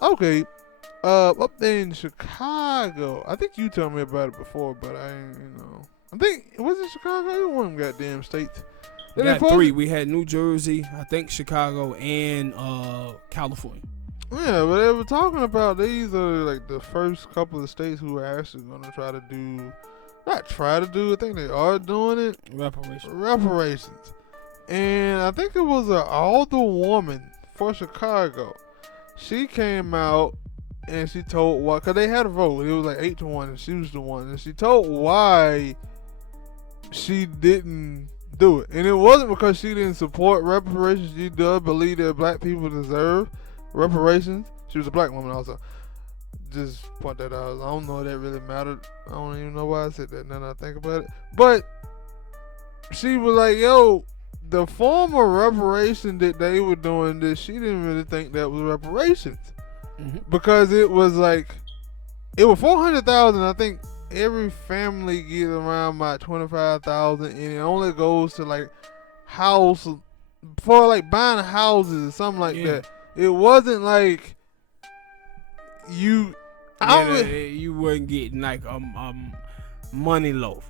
Okay. Up there in Chicago, I think you told me about it before, but I ain't, I think, was it Chicago? It was one of them goddamn states. We got three. We had New Jersey, I think Chicago, and California. Yeah, but they were talking about these are like the first couple of states who are actually going to try to do, not try to do, I think they are doing it. Reparations. And I think it was an older woman for Chicago. She came out and she told why, because they had a vote. It was like 8-1, and she was the one. And she told why she didn't do it. And it wasn't because she didn't support reparations. She does believe that black people deserve reparations. She was a black woman also. Just point that out. I don't know if that really mattered. I don't even know why I said that now that I think about it. But she was like, yo, the form of reparation that they were doing, that she didn't really think that was reparations. Because it was like, it was $400,000. I think every family get around about $25,000, and it only goes to like house for like buying houses or something like that. It wasn't like you weren't getting like money loaf.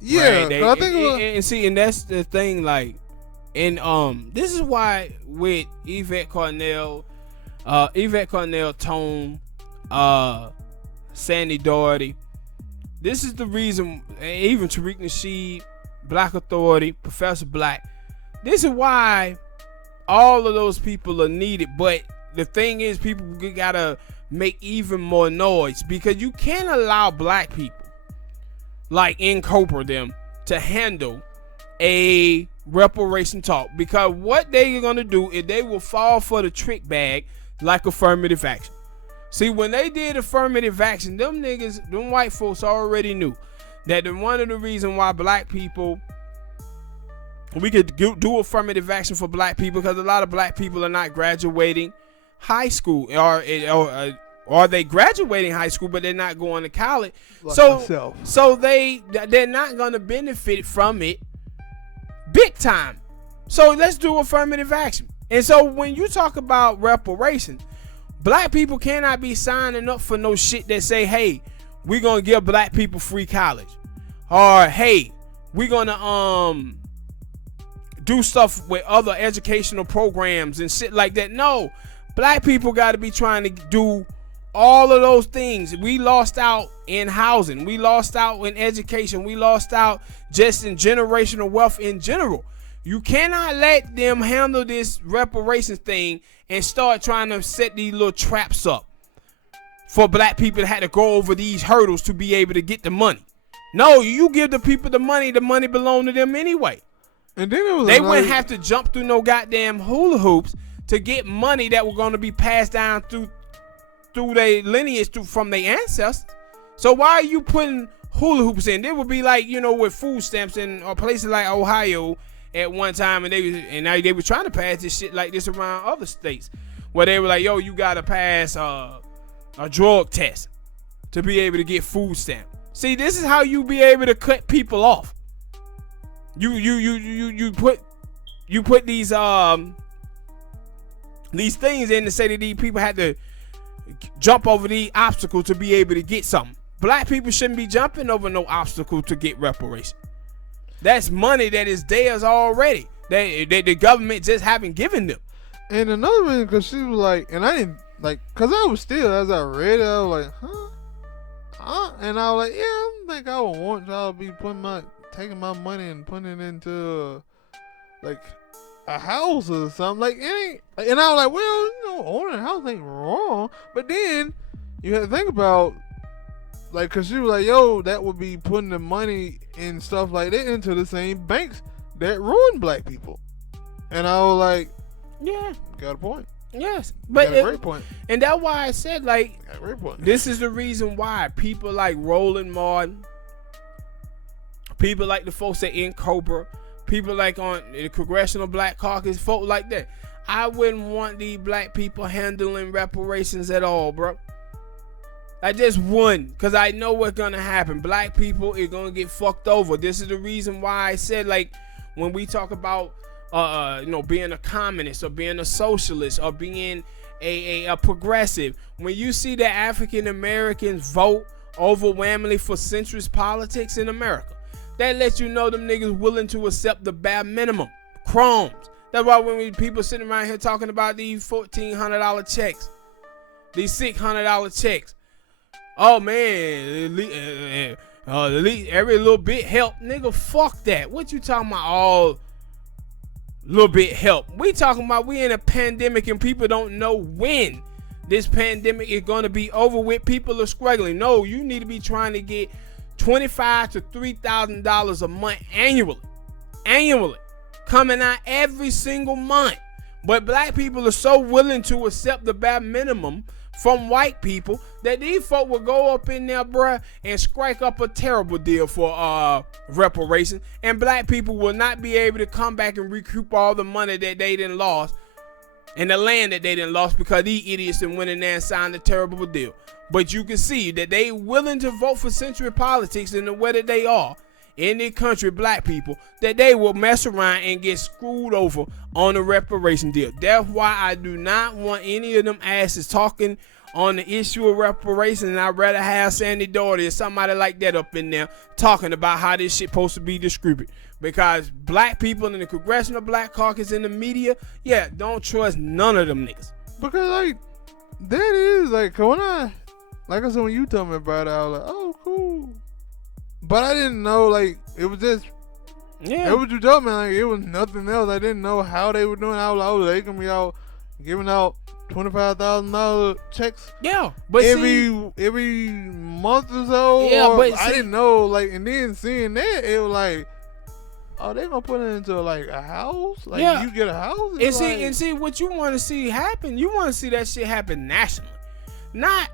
Yeah, right? I think and see, and that's the thing. Like, and this is why with Yvette Carnell, Tone, Sandy Doherty. This is the reason, even Tariq Nasheed, Black Authority, Professor Black. This is why all of those people are needed. But the thing is, people gotta make even more noise, because you can't allow black people, like in Cobra them, to handle a reparation talk, because what they're gonna do is they will fall for the trick bag like affirmative action. See, when they did affirmative action, them niggas, them white folks already knew that one of the reasons why black people, we could do affirmative action for black people, because a lot of black people are not graduating high school, or they graduating high school, but they're not going to college. Like so myself. So they're not going to benefit from it big time. So let's do affirmative action. And so when you talk about reparations, black people cannot be signing up for no shit that say, hey, we're going to give black people free college, or hey, we're going to do stuff with other educational programs and shit like that. No, black people got to be trying to do all of those things. We lost out in housing. We lost out in education. We lost out just in generational wealth in general. You cannot let them handle this reparations thing and start trying to set these little traps up for black people that had to go over these hurdles to be able to get the money. No, you give the people the money belong to them anyway. And then it was they wouldn't have to jump through no goddamn hula hoops to get money that were going to be passed down through their lineage from their ancestors. So why are you putting hula hoops in? It would be like, with food stamps in places like Ohio at one time, and now they were trying to pass this shit like this around other states, where they were like, yo, you gotta pass a drug test to be able to get food stamp. See, this is how you be able to cut people off. You put these things in to say that these people had to jump over these obstacles to be able to get something. Black people shouldn't be jumping over no obstacle to get reparation. That's money that is theirs already, that the government just haven't given them. And another reason, because she was like, and I didn't, like, because I was still, as I read it, I was like, huh? And I was like, yeah, I don't think I would want y'all to be taking my money and putting it into, like, a house or something. Like, it ain't, and I was like, well, owning a house ain't wrong. But then, you had to think about, like, because she was like, yo, that would be putting the money and stuff like that into the same banks that ruin black people. And I was like, yeah, got a point. Yes, but got a great point. And that's why I said, like, got a great point. This is the reason why people like Roland Martin, people like the folks that in Cobra, people like on the Congressional Black Caucus, folks like that. I wouldn't want these black people handling reparations at all, bro. I just wouldn't, because I know what's going to happen. Black people are going to get fucked over. This is the reason why I said, like, when we talk about, being a communist or being a socialist or being a progressive, when you see that African Americans vote overwhelmingly for centrist politics in America, that lets you know them niggas willing to accept the bare minimum, crumbs. That's why when people sitting around here talking about these $1,400 checks, these $600 checks, oh man, every little bit help, nigga. Fuck that. What you talking about? All little bit help. We talking about we in a pandemic and people don't know when this pandemic is gonna be over with. People are struggling. No, you need to be trying to get $2,500 to $3,000 a month annually, coming out every single month. But black people are so willing to accept the bare minimum from white people that these folk will go up in there, bruh, and strike up a terrible deal for reparations, and black people will not be able to come back and recoup all the money that they done lost and the land that they done lost because these idiots done went in there and signed a terrible deal. But you can see that they willing to vote for century politics in the way that they are in this country, black people, that they will mess around and get screwed over on the reparation deal. That's why I do not want any of them asses talking on the issue of reparations, and I'd rather have Sandy Doherty or somebody like that up in there talking about how this shit supposed to be distributed. Because black people in the Congressional Black Caucus in the media, yeah, don't trust none of them niggas. Because, like, that is, like, when I said, when you told me about it, I was like, oh, cool. But I didn't know, like, it was just, yeah. It was you told me, like, it was nothing else. I didn't know how they were doing. I was like, oh, they gonna be out giving out $25,000 checks. Yeah, but every month or so. Yeah, but I didn't know, like, and then seeing that, it was like, oh, they gonna put it into like a house? Like, yeah. You get a house? And see what you want to see happen. You want to see that shit happen nationally, not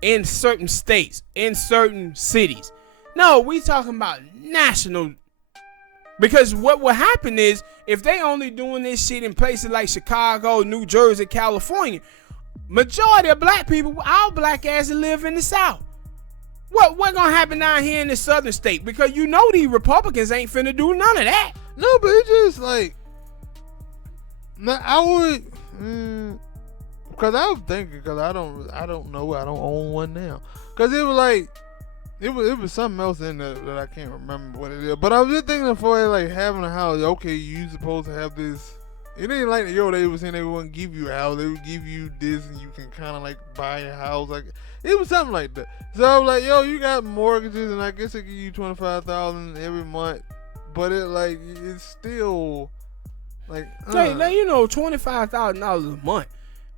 in certain states, in certain cities. No, we talking about national. Because what will happen is, if they only doing this shit in places like Chicago, New Jersey, California, majority of black people, our black asses live in the South. What gonna happen down here in the southern state? Because you know these Republicans ain't finna do none of that. No, but it's just like, I would, because I was thinking, because I don't know, I don't own one now. Because it was like, it was something else in there that I can't remember what it is. But I was just thinking for like having a house, okay, you supposed to have this. It ain't like, yo, they were saying they wouldn't give you a house. They would give you this and you can kind of like buy a house. Like, it was something like that. So I was like, yo, you got mortgages and I guess they give you $25,000 every month. But it like, it's still like. Now, you know, $25,000 a month,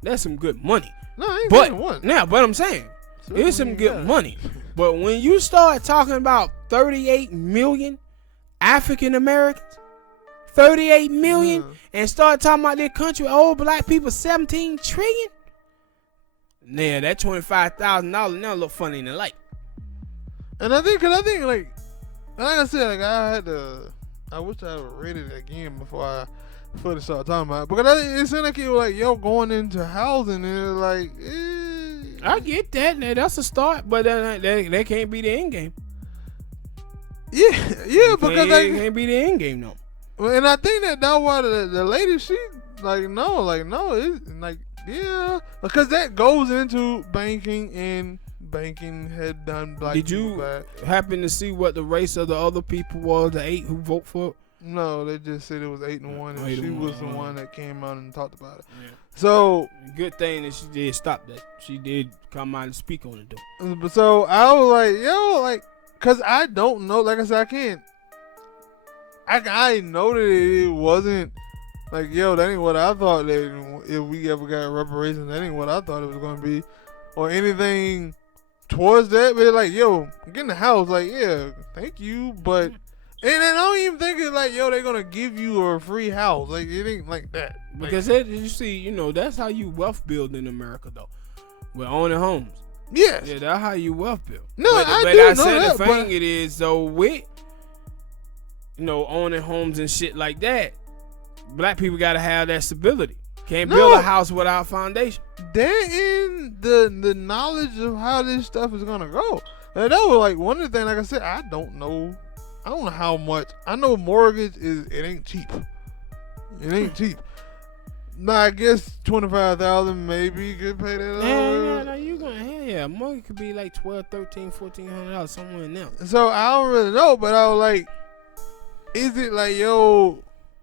that's some good money. No, I ain't getting one. Now, but I'm saying, it's some good money. But when you start talking about 38 million African Americans, 38 million, and start talking about this country, old black people, 17 trillion. Yeah, that $25,000 now look funny in the light. And I think like I said, like I wish I had read it again before I fully started talking about it. Because it seemed like it was like, yo, going into housing and it was like, I get that. That's a start, but that can't be the end game. Yeah, because that can't be the end game, no. And I think that's why the lady, she no, it's like, yeah, because that goes into banking, and banking had done black people bad. Did you happen to see what the race of the other people was, the 8 who vote for it? No, they just said it was 8-1, and she was the one that came out and talked about it. Yeah. So good thing that she did stop that. She did come out and speak on it though. So I was like, yo, like, cause I don't know. Like I said, I know that it wasn't like, yo, that ain't what I thought that if we ever got reparations, that ain't what I thought it was gonna be, or anything towards that. But like, yo, get in the house, like, yeah, thank you, but. And I don't even think it's like, yo, they're going to give you a free house. Like, it ain't like that. Because you see, you know, that's how you wealth build in America, though. With owning homes. Yes. Yeah, that's how you wealth build. No, but I know said that. The thing it is, though, with, you know, owning homes and shit like that, black people got to have that stability. Can't build a house without foundation. They're in the knowledge of how this stuff is going to go. And that was like one of the things, like I said, I don't know how much. I know mortgage it ain't cheap. It ain't cheap. Nah, I guess 25,000 maybe could pay that. No, you gonna more could be like $1,200, $1,300, $1,400 somewhere in there. So I don't really know, but I was like, is it like, yo?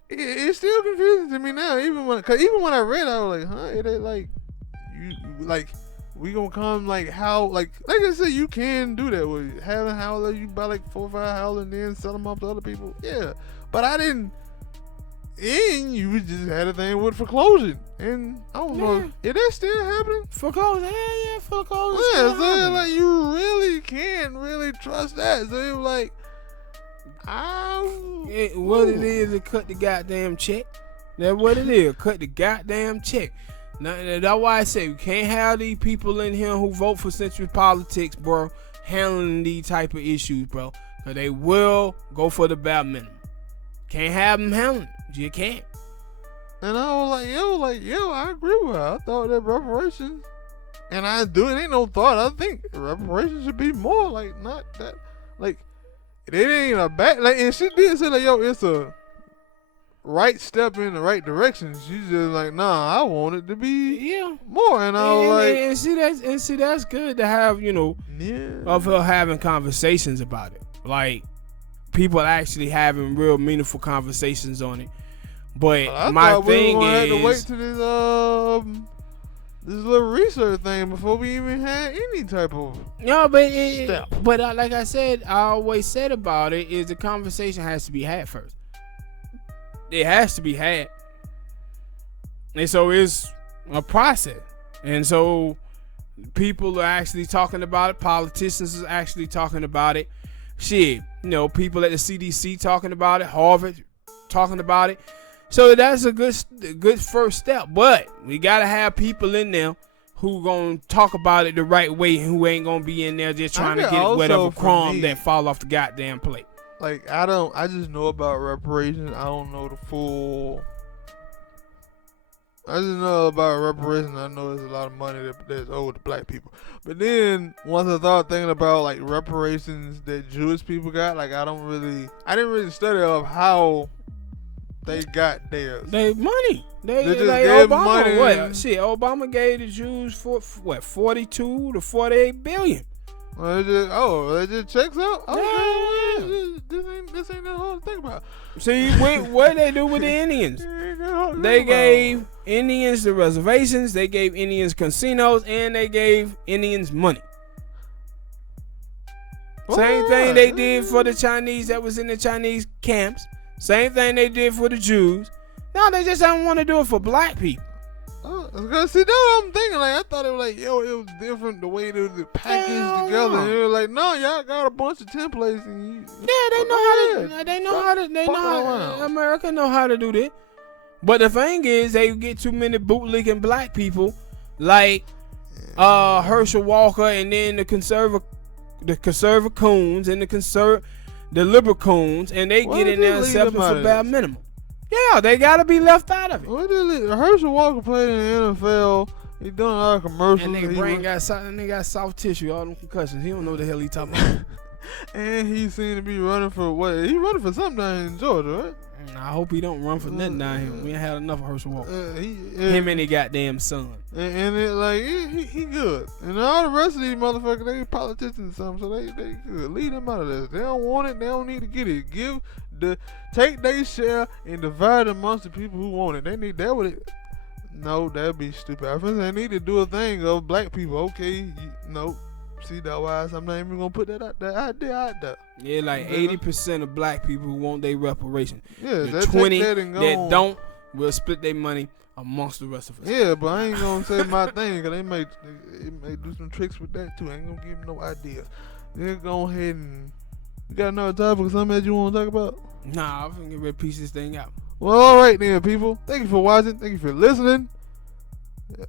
It's still confusing to me now. Even when I read, I was like, huh? It ain't like you like we gonna come like how like I said, you can do that with having howler. You buy like 4 or 5 howler and then sell them off to other people. Yeah, but I didn't. And you just had a thing with foreclosure, and I don't know if that still happening. Foreclosure, foreclosure. Yeah, so like you really can't really trust that. So it was like, what it is cut the goddamn check. That's what it is. Cut the goddamn check. Now, that's why I say we can't have these people in here who vote for century politics, bro, handling these type of issues, bro, because they will go for the bare minimum. Can't have them handling it. You can't. And I was like, yo, I agree with her. I thought that reparations, and I do. It ain't no thought. I think reparations should be more like not that. Like it ain't a bad. Like, and she did say like, yo, it's a right step in the right direction. She's just like, nah, I want it to be more. And I was like, and see that's good to have, of her having conversations about it. Like people actually having real meaningful conversations on it. But my thing had to wait to this little research thing before we even had any type of step. But like I said, I always said about it is the conversation has to be had first. It has to be had, and so it's a process. And so people are actually talking about it. Politicians are actually talking about it. Shit, people at the CDC talking about it. Harvard talking about it. So that's a good first step. But we gotta have people in there who gonna talk about it the right way, and who ain't gonna be in there just trying to get whatever crumb that fall off the goddamn plate. Like I just know about reparations. I don't know the full. I just know about reparations. I know there's a lot of money that's owed to black people. But then once I started thinking about like reparations that Jewish people got, like I didn't really study of how they got theirs. They money. They just like gave Obama. money. What? Shit, Obama gave the Jews for what? 42 to 48 billion. It just checks out. Yeah. This ain't that hard to think about. See, what they do with the Indians? They gave Indians the reservations. They gave Indians casinos, and they gave Indians money. Same thing they did for the Chinese that was in the Chinese camps. Same thing they did for the Jews. No, they just don't want to do it for black people. See, that's what I'm thinking. Like, I thought it was like, it was different the way they was packaged together. And it was like, no, y'all got a bunch of templates. And they know how America know how to do that. But the thing is, they get too many bootlicking black people, like Herschel Walker, and then the conservative coons and the liberal coons, and they get in there and settle for bare minimum. Yeah, they gotta be left out of it. Herschel Walker played in the NFL. He doing a lot of commercials. And nigga brain got soft tissue, all them concussions. He don't know what the hell he talking about. And he seemed to be running for what? He running for something down in Georgia, right? I hope he don't run for nothing down here. We ain't had enough of Herschel Walker. Him and his goddamn son. And it like he good. And all the rest of these motherfuckers, they politicians and something, so they good. Leave them out of this. They don't want it. They don't need to get it. Take their share and divide it amongst the people who want it. They need that with it. No, that'd be stupid. I think they need to do a thing of black people. Okay, no. See, that why I'm not even gonna put that idea out there. Yeah, like 80% of black people who want their reparation. Yeah, the 20 that don't will split their money amongst the rest of us. Yeah, but I ain't gonna say my thing, because they may do some tricks with that too. I ain't gonna give them no ideas. Then go ahead and you got another topic or something that you want to talk about? Nah, I'm gonna get ready to piece this thing out. Well, all right then, people. Thank you for watching. Thank you for listening.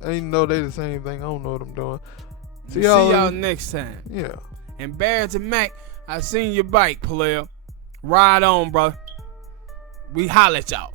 I ain't know they the same thing. I don't know what I'm doing. See y'all next time. Yeah. And Barrett and Mac, I seen your bike, player. Ride on, brother. We holla at y'all.